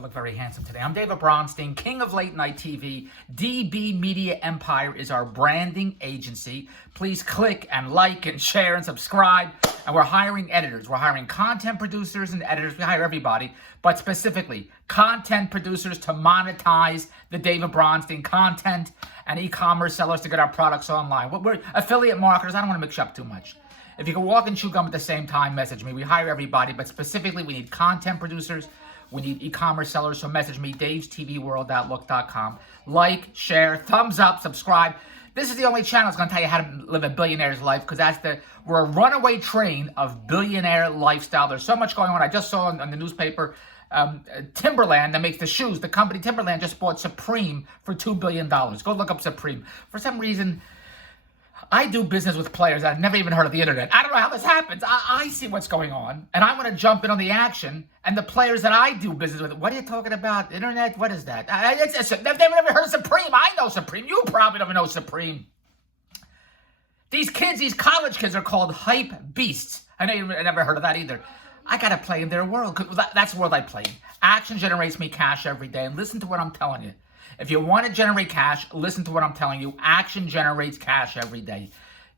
Look very handsome today. I'm David Bronstein, king of late night TV. DB Media Empire is our branding agency. Please click and like and share and subscribe. And we're hiring editors. We're hiring content producers and editors. We hire everybody, but specifically content producers to monetize the David Bronstein content and e-commerce sellers to get our products online. We're affiliate marketers. I don't want to mix up too much. If you can walk and chew gum at the same time, message me. We hire everybody, but specifically we need content producers. We need e-commerce sellers, so message me, davestvworld.look.com. Like, share, thumbs up, subscribe. This is the only channel that's going to tell you how to live a billionaire's life, because we're a runaway train of billionaire lifestyle. There's so much going on. I just saw on the newspaper, Timberland, that makes the shoes, the company Timberland just bought Supreme for $2 billion. Go look up Supreme. For some reason, I do business with players that I've never even heard of the internet. I don't know how this happens. I see what's going on, and I want to jump in on the action. And the players that I do business with, what are you talking about? Internet? What is that? They've never heard of Supreme. I know Supreme. You probably don't know Supreme. These kids, these college kids are called hype beasts. I know you've never heard of that either. I got to play in their world. That's the world I play in. Action generates me cash every day. And listen to what I'm telling you. If you want to generate cash, listen to what I'm telling you. Action generates cash every day.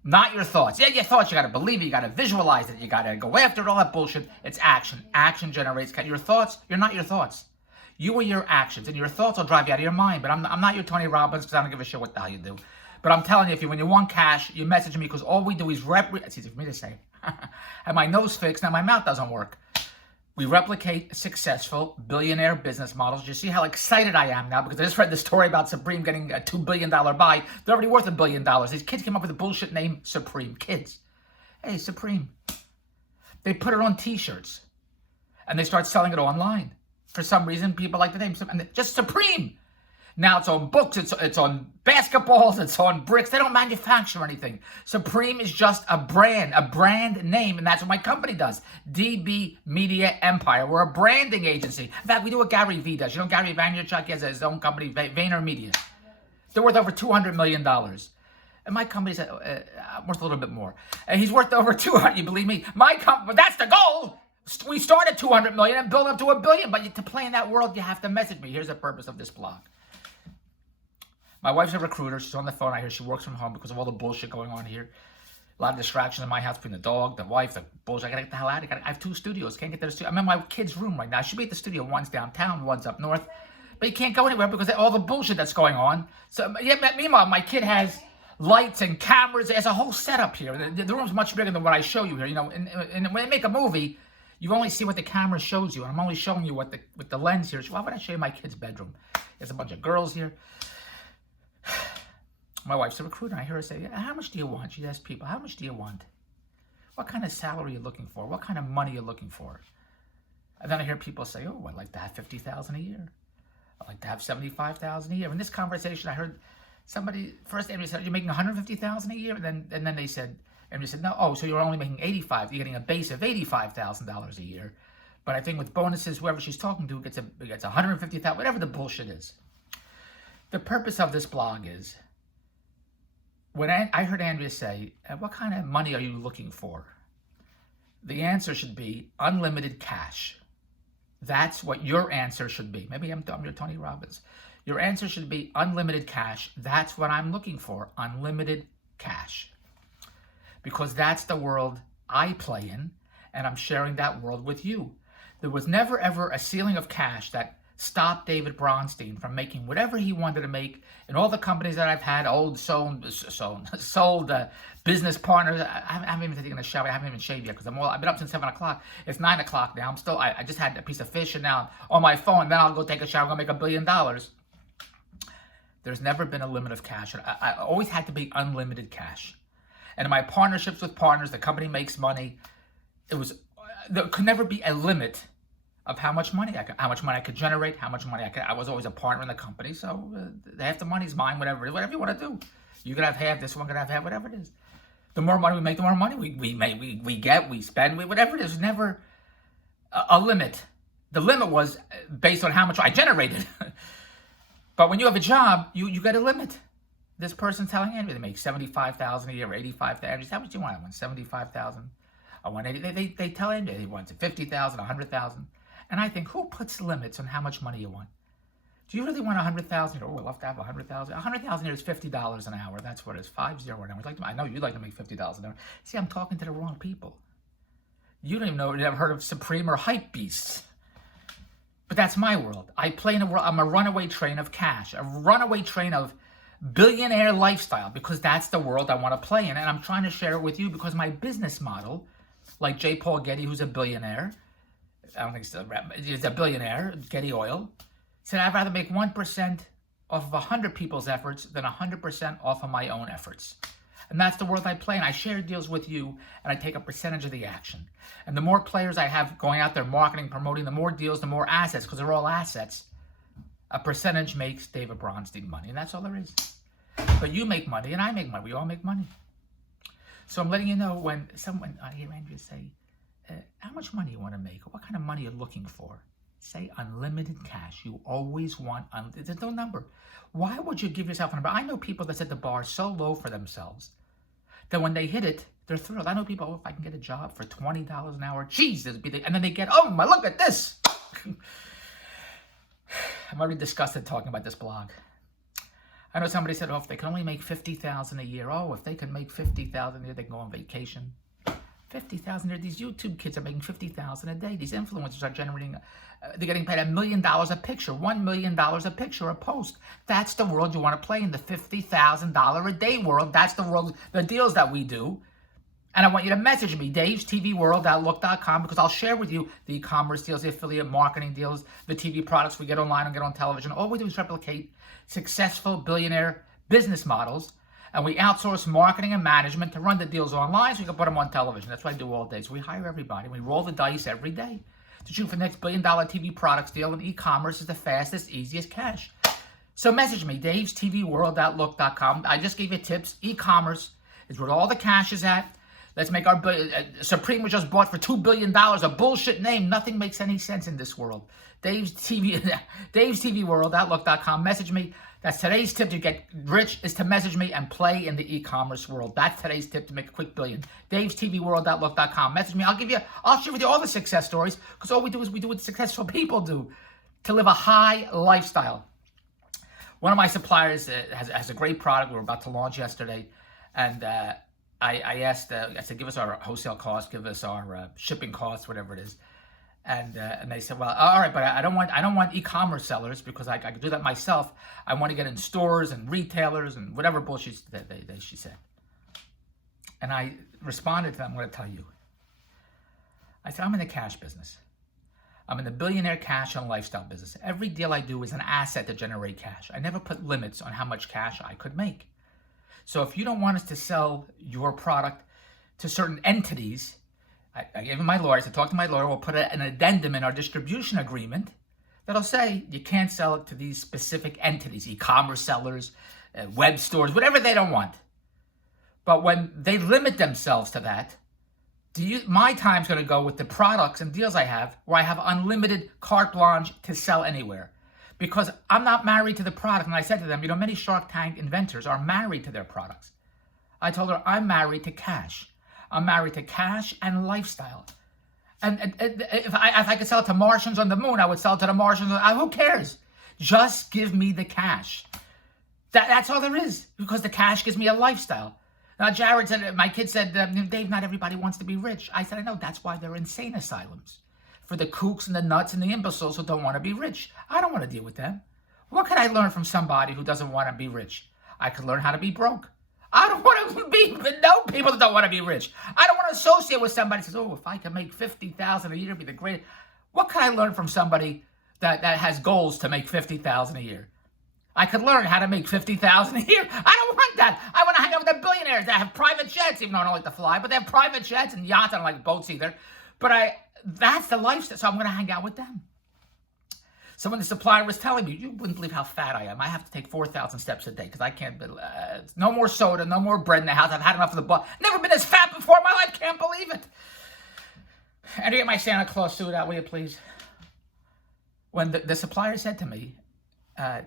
Not your thoughts. Yeah, your thoughts, you got to believe it. You got to visualize it. You got to go after it, all that bullshit. It's action. Action generates cash. Your thoughts, you're not your thoughts. You are your actions. And your thoughts will drive you out of your mind. But I'm not your Tony Robbins, because I don't give a shit what the hell you do. But I'm telling you, when you want cash, you message me, because all we do is it's easy for me to say. Have my nose fixed, now my mouth doesn't work. We replicate successful billionaire business models. You see how excited I am now, because I just read the story about Supreme getting a $2 billion buy. They're already worth $1 billion. These kids came up with a bullshit name, Supreme. Kids. Hey, Supreme. They put it on t-shirts, and they start selling it online. For some reason, people like the name. And just Supreme. Now it's on books, it's on basketballs, it's on bricks. They don't manufacture anything. Supreme is just a brand name, and that's what my company does. DB Media Empire. We're a branding agency. In fact, we do what Gary Vee does. You know, Gary Vaynerchuk has his own company, VaynerMedia. They're worth over $200 million. And my company's worth a little bit more. And he's worth over 200, you believe me? My company, that's the goal. We start at 200 million and build up to $1 billion. But to play in that world, you have to message me. Here's the purpose of this blog. My wife's a recruiter. She's on the phone. I hear she works from home because of all the bullshit going on here. A lot of distractions in my house between the dog, the wife, the bullshit. I gotta get the hell out. I have 2 studios. Can't get to the studio. I'm in my kid's room right now. I should be at the studio. One's downtown, one's up north. But you can't go anywhere because of all the bullshit that's going on. So, yeah, meanwhile, my kid has lights and cameras. There's a whole setup here. The room's much bigger than what I show you here. You know, and when they make a movie, you only see what the camera shows you. And I'm only showing you what the lens here. So why would I show you my kid's bedroom? There's a bunch of girls here. My wife's a recruiter. I hear her say, how much do you want? She asks people, how much do you want? What kind of salary are you looking for? What kind of money are you looking for? And then I hear people say, oh, I'd like to have $50,000 a year. I'd like to have $75,000 a year. In this conversation, I heard somebody, first Andrew said, you're making $150,000 a year? And then they said, Andrew said, no, oh, so you're only making $85,000. You're getting a base of $85,000 a year. But I think with bonuses, whoever she's talking to gets $150,000, whatever the bullshit is. The purpose of this blog is, when I heard Andrea say, what kind of money are you looking for? The answer should be unlimited cash. That's what your answer should be. Maybe I'm your Tony Robbins. Your answer should be unlimited cash. That's what I'm looking for, unlimited cash. Because that's the world I play in, and I'm sharing that world with you. There was never, ever a ceiling of cash that stopped David Bronstein from making whatever he wanted to make. In all the companies that I've had, sold business partners. I haven't even taken a shower. I haven't even shaved yet because I've been up since 7 o'clock. It's 9 o'clock now. I just had a piece of fish, and now I'm on my phone. Then I'll go take a shower. I'm going to make $1 billion. There's never been a limit of cash. I always had to be unlimited cash. And in my partnerships with partners, the company makes money. There could never be a limit of how much money I could generate, how much money I was always a partner in the company, so half the money's mine, whatever you want to do. You could have half, this one could have half, whatever it is. The more money we make, the more money we get, we spend, whatever it is. There's never a limit. The limit was based on how much I generated. But when you have a job, you get a limit. This person's telling Andrew they make $75,000 a year, $85,000. How much do you want? I want $75,000. I want $80,000. They tell Andrew they want $50,000, $100,000. And I think, who puts limits on how much money you want? Do you really want 100,000? Oh, I'd love to have 100,000. 100,000 here is $50 an hour. That's what it is. 50 an hour. I know you'd like to make $50 an hour. See, I'm talking to the wrong people. You don't even know. You've never heard of Supreme or Hype Beasts. But that's my world. I play in a world. I'm a runaway train of cash, a runaway train of billionaire lifestyle, because that's the world I want to play in. And I'm trying to share it with you because my business model, like J. Paul Getty, who's a billionaire, I don't think he's a billionaire, Getty Oil, said I'd rather make 1% off of 100 people's efforts than 100% off of my own efforts. And that's the world I play in. I share deals with you, and I take a percentage of the action. And the more players I have going out there marketing, promoting, the more deals, the more assets, because they're all assets. A percentage makes David Bronstein money, and that's all there is. But you make money, and I make money. We all make money. So I'm letting you know when someone, I hear Andrea say, how much money you want to make? What kind of money you're looking for? Say unlimited cash. You always want unlimited. There's no number. Why would you give yourself a number? I know people that set the bar so low for themselves that when they hit it, they're thrilled. I know people, oh, if I can get a job for $20 an hour, geez, this would be the, and then they get, oh my, look at this. I'm already disgusted talking about this blog. I know somebody said, oh, if they can only make $50,000 a year, oh, if they can make $50,000 a year, they can go on vacation. $50,000 a year. These YouTube kids are making $50,000 a day. These influencers are generating, they're getting paid $1 million a picture, $1 million a picture, a post. That's the world you want to play in, the $50,000 a day world. That's the world, the deals that we do. And I want you to message me, davestvworld@look.com, because I'll share with you the e-commerce deals, the affiliate marketing deals, the TV products we get online and get on television. All we do is replicate successful billionaire business models, and we outsource marketing and management to run the deals online so we can put them on television. That's what I do all day. So we hire everybody. We roll the dice every day to shoot for the next $1 billion TV products deal, and e-commerce is the fastest, easiest cash. So message me, davestvworld@look.com. I just gave you tips. E-commerce is where all the cash is at. Let's make our Supreme was just bought for $2 billion. A bullshit name. Nothing makes any sense in this world. davestvworld@look.com. Message me. That's today's tip to get rich, is to message me and play in the e-commerce world. That's today's tip to make a quick billion. davestvworld@look.com. Message me. I'll share with you all the success stories, because all we do is we do what successful people do to live a high lifestyle. One of my suppliers has a great product we were about to launch yesterday, and I asked, I said, give us our wholesale cost, give us our shipping costs, whatever it is. And they said, well, all right, but I don't want e-commerce sellers, because I can do that myself. I want to get in stores and retailers and whatever bullshit she said. And I responded to them, I'm going to tell you. I said, I'm in the cash business. I'm in the billionaire cash and lifestyle business. Every deal I do is an asset to generate cash. I never put limits on how much cash I could make. So if you don't want us to sell your product to certain entities, I gave him my lawyer. I said, talk to my lawyer. We'll put an addendum in our distribution agreement that'll say you can't sell it to these specific entities, e-commerce sellers, web stores, whatever they don't want. But when they limit themselves to that, my time's going to go with the products and deals I have, where I have unlimited carte blanche to sell anywhere. Because I'm not married to the product. And I said to them, many Shark Tank inventors are married to their products. I told her, I'm married to cash. I'm married to cash and lifestyle. And if I could sell it to Martians on the moon, I would sell it to the Martians. Who cares? Just give me the cash. That's all there is, because the cash gives me a lifestyle. Now, Jared said, my kid said, Dave, not everybody wants to be rich. I said, I know, that's why they're insane asylums. For the kooks and the nuts and the imbeciles who don't want to be rich. I don't want to deal with them. What could I learn from somebody who doesn't want to be rich? I could learn how to be broke. I don't want to know people that don't want to be rich. I don't want to associate with somebody who says, oh, if I can make $50,000 a year, it'd be the greatest. What could I learn from somebody that has goals to make $50,000 a year? I could learn how to make $50,000 a year. I don't want that. I want to hang out with the billionaires that have private jets, even though I don't like to fly, but they have private jets and yachts. I don't like boats either. But that's the lifestyle, so I'm going to hang out with them. So when the supplier was telling me, you wouldn't believe how fat I am. I have to take 4,000 steps a day because I can't, no more soda, no more bread in the house. I've had enough of the blood. Never been this fat before in my life. Can't believe it. And get my Santa Claus suit out, will you please? When the supplier said to me,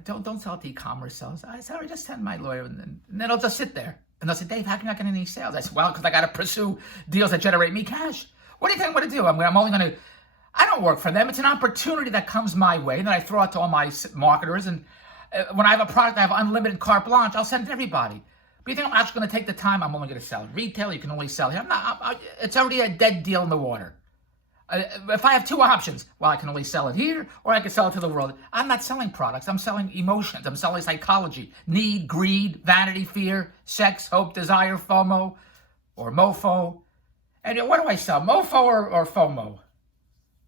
don't sell to e-commerce sales. I said, just send my lawyer, and then I'll just sit there. And they'll say, Dave, how can you not get any sales? I said, well, because I got to pursue deals that generate me cash. What do you think I'm going to do? I'm only going to, I don't work for them. It's an opportunity that comes my way that I throw out to all my marketers. And when I have a product, I have unlimited carte blanche. I'll send it to everybody. But you think I'm actually going to take the time? I'm only going to sell it retail. You can only sell here. It's already a dead deal in the water. If I have two options, well, I can only sell it here or I can sell it to the world. I'm not selling products. I'm selling emotions. I'm selling psychology, need, greed, vanity, fear, sex, hope, desire, FOMO, or MOFO. And what do I sell, MOFO or FOMO?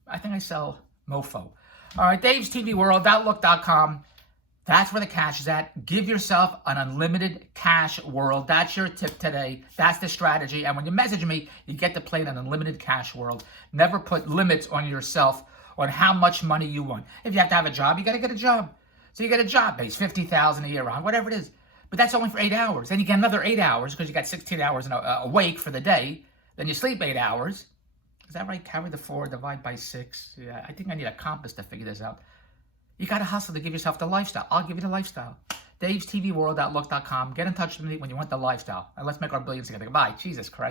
I think I sell MOFO. All right, Dave's TV World, Outlook.com. That's where the cash is at. Give yourself an unlimited cash world. That's your tip today. That's the strategy. And when you message me, you get to play in an unlimited cash world. Never put limits on yourself on how much money you want. If you have to have a job, you got to get a job. So you get a job base, $50,000 a year on, whatever it is. But that's only for 8 hours. Then you get another 8 hours because you got 16 hours awake for the day. Then you sleep 8 hours. Is that right? Carry the 4, divide by 6. Yeah, I think I need a compass to figure this out. You got to hustle to give yourself the lifestyle. I'll give you the lifestyle. Dave's TV World, Outlook.com. Get in touch with me when you want the lifestyle. And let's make our billions together. Goodbye. Jesus Christ.